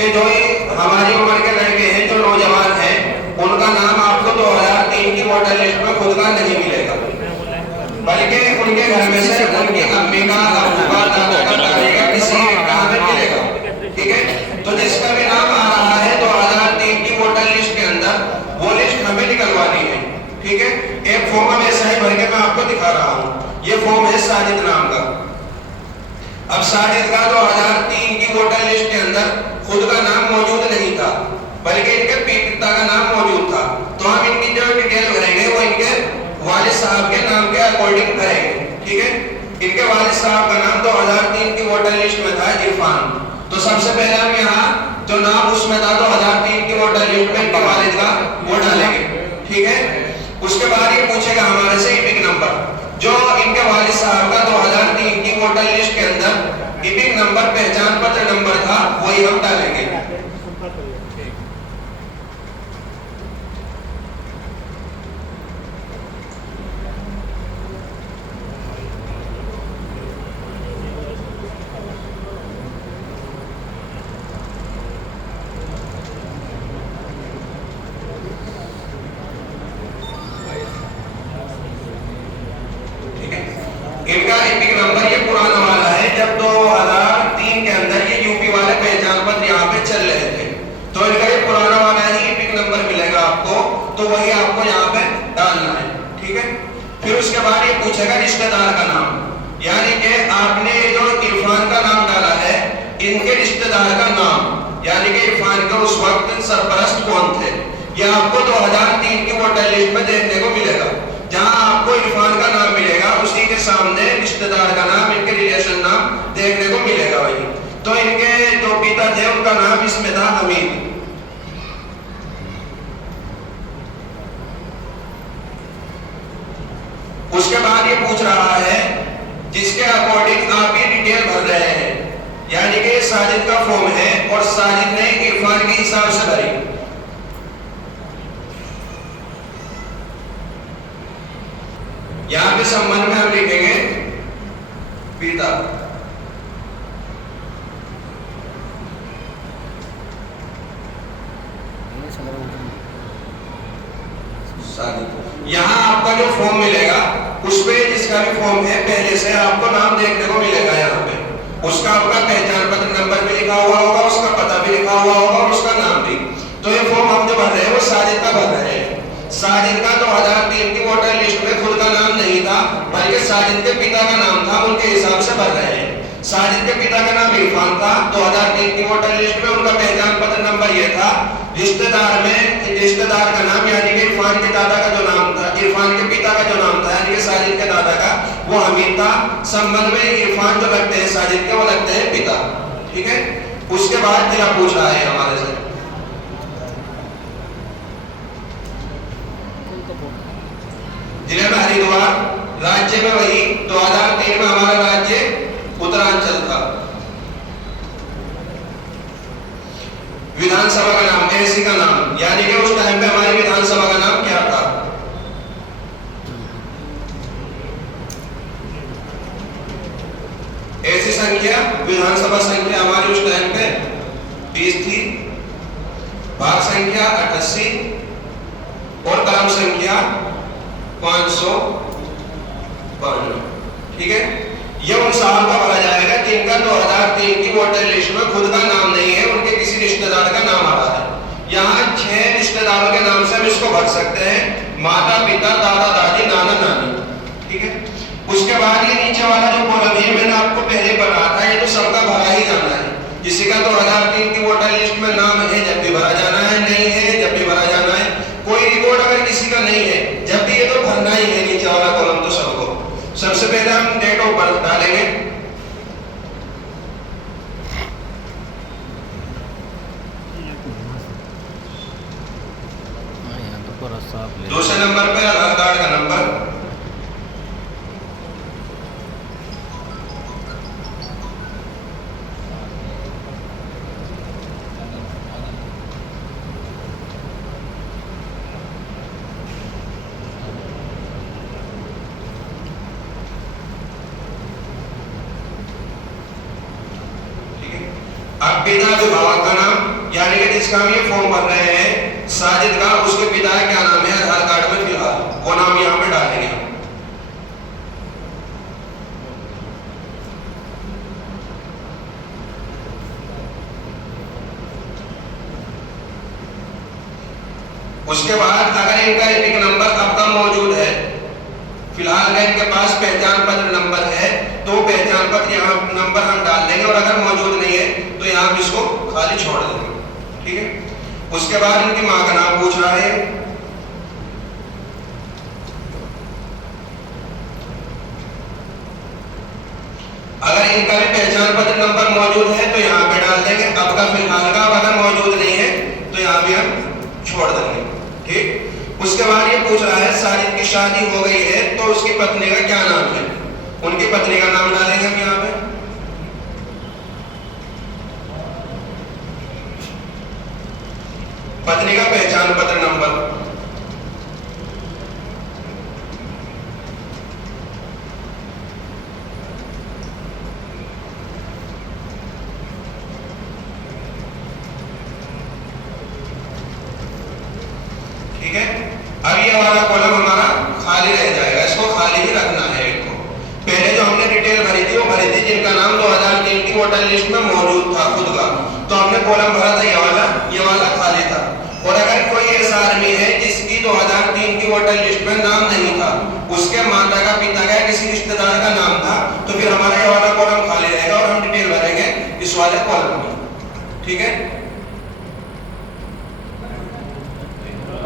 कि जो हमारी उम्र के लड़के हैं, जो नौजवान हैं, उनका नाम आपको 2003 की वोटर लिस्ट में खुद का नहीं मिलेगा, बल्कि उनके घर में से उनकी अम्मी का, अब्बू का, दादा का, दादी का किसी एक का हमें मिलेगा। ठीक है, तो जिसका भी नाम आ रहा है 2003 की वोटर लिस्ट के अंदर, वो लिस्ट हमें निकलवानी है। ठीक है, एक फॉर्म हम ऐसा ही भर के मैं आपको दिखा रहा हूँ। ये फॉर्म है साजिद नाम का। अब साजिद का 2003 की वोटर लिस्ट के अंदर खुद का नाम मौजूद नहीं था, बल्कि इनके पिता का नाम मौजूद था। तो हम इनकी जो डिटेल भरेंगे वो इनके वालिद साहब के नाम के अकॉर्डिंग भरेंगे। ठीक है, इनके वालिद साहब का नाम 2003 की वोटर लिस्ट में था इरफान। तो सबसे पहले हम यहाँ जो नाम उसमें था 2003 की वोटर लिस्ट में इनके वालिद का वो डालेंगे। ठीक है, उसके बाद ये पूछेगा हमारे से इपिक नंबर, जो इनके वालिद साहब का 2003 की वोटर लिस्ट के अंदर इपिक नंबर, पहचान पत्र नंबर था, वही हम डालेंगे। इनका इपिक नंबर ये पुराना वाला है, जब 2003 के अंदर ये यूपी वाले पहचान पत्र यहाँ पे चल रहे थे, तो इनका ये पुराना वाला ही इपिक नंबर मिलेगा आपको, तो वही आपको यहाँ पे डालना है। ठीक है, फिर उसके बाद ये पूछेगा रिश्तेदार का नाम, यानी कि आपने जो इरफान का नाम डाला है, इनके रिश्तेदार का नाम, यानी कि इरफान के उस वक्त सरपरस्त कौन थे, ये आपको 2003 की वोटर लिस्ट में देखने को मिलेगा। जहां आपको इरफान का नाम मिलेगा, उसी के सामने रिश्तेदार का नाम, इनके रिलेशन नाम देखने को मिलेगा वही। तो इनके जो पिता थे उनका नाम इसमें था हमीद। उसके बाद ये पूछ रहा है जिसके अकॉर्डिंग आप ये डिटेल भर रहे हैं, यानी कि साजिद का फॉर्म है और साजिद ने इरफान के हिसाब से भरी। यहां पे संबंध में हम लिखेंगे पिता, यहां आपका जो फॉर्म मिलेगा उसपे जिसका भी फॉर्म है पहले से आपको नाम देखने को मिलेगा। यहाँ पे उसका आपका पहचान पत्र नंबर भी लिखा हुआ होगा, उसका पता भी लिखा हुआ होगा और उसका नाम भी। तो ये फॉर्म हम जो भर रहे हैं वो साजिद का भर रहे हैं। साजिद का 2003 की वोटर लिस्ट में खुद का नाम नहीं था, बल्कि साजिद के पिता का नाम था, उनके हिसाब से भर रहे हैं। साजिद के पिता का नाम इरफान था, 2003 की वोटर लिस्ट में उनका पहचान पत्र नंबर यह था। रिश्तेदार में रिश्तेदार का नाम, यानी कि इरफान के दादा का जो नाम था, इरफान के पिता का जो नाम था, यानी कि साजिद के दादा का, वो हमीद था। संबंध में इरफान जो लगते हैं साजिद के, वो लगते हैं पिता। ठीक है, उसके बाद जिला पूछ रहा है हमारे से, जिले में हरिद्वार, राज्य में वही 2003 में हमारा राज्य उत्तरांचल था। विधानसभा का नाम, एसी का नाम, यानी कि उस टाइम पे हमारी विधानसभा का नाम क्या था। ऐसी संख्या, विधानसभा संख्या हमारी उस टाइम पे 20 थी, भाग संख्या 88 और क्रम संख्या 552। ठीक है, ये उन साल का भरा जाएगा जिनका 2003 की वोटर लिस्ट में खुद का नाम नहीं है, उनके किसी रिश्तेदार का नाम आ रहा है। यहाँ 6 रिश्तेदारों के नाम से हम इसको भर सकते हैं, माता पिता, दादा दादी, नाना नानी। ठीक है, उसके बाद ये नीचे वाला जो कॉलम है मैंने आपको पहले बताया था, ये तो सबका भरा ही जाना है। किसी का 2003 की वोटर लिस्ट में नाम है जब भी भरा जाना है, नहीं है जब भी भरा जाना है। कोई रिकॉर्ड अगर किसी का नहीं है जब भी, ये तो भरना ही है नीचे वाला कॉलम तो सबको। सबसे पहले हम डेट ऑफ बर्थ डालेंगे, दूसरे नंबर पे आधार कार्ड का नंबर, अब पिता अभिभावक का नाम, जिसका हम ये फॉर्म भर रहे हैं साजिद का, उसके पिता का क्या नाम है आधार कार्ड में फिलहाल, वो नाम यहाँ पे डालेंगे हम। उसके बाद अगर इनका एपिक नंबर आपका मौजूद है, फिलहाल अगर इनके पास पहचान पत्र नंबर है तो पहचान पत्र यहाँ नंबर हम डाल देंगे, और अगर मौजूद नहीं है तो यहाँ इसको खाली छोड़ देंगे, ठीक है। उसके बाद इनकी माँ का नाम पूछ रहा है, अगर इनका भी पहचान पत्र नंबर मौजूद है तो यहाँ पे डाल देंगे, अब का फिलहाल का अगर मौजूद नहीं है तो यहाँ भी हम छोड़ देंगे, ठीक। उसके बाद ये पूछ रहा है साजिद की शादी हो गई है तो उसकी पत्नी का क्या नाम है, उनकी पत्नी का नाम डालेंगे हम यहाँ पे। पत्नी का पहचान पत्र नंबर, ठीक है। अब ये वाला कॉलम हमारा खाली रह जाएगा, इसको खाली ही रखना है। इनको पहले जो हमने डिटेल भरी थी वो भरी थी जिनका नाम 2003 की वोटर लिस्ट में मौजूद था खुद का, तो हमने कॉलम भरा था ये वाला खाली था। और अगर कोई ऐसा आदमी है जिसकी 2003 की वोटर लिस्ट में नाम नहीं था, उसके माता का पिता का किसी रिश्तेदार का नाम था, तो फिर हमारा ये वाला कॉलम खाली रहेगा और हम डिटेल भरेंगे इस वाले कॉलम में, ठीक है।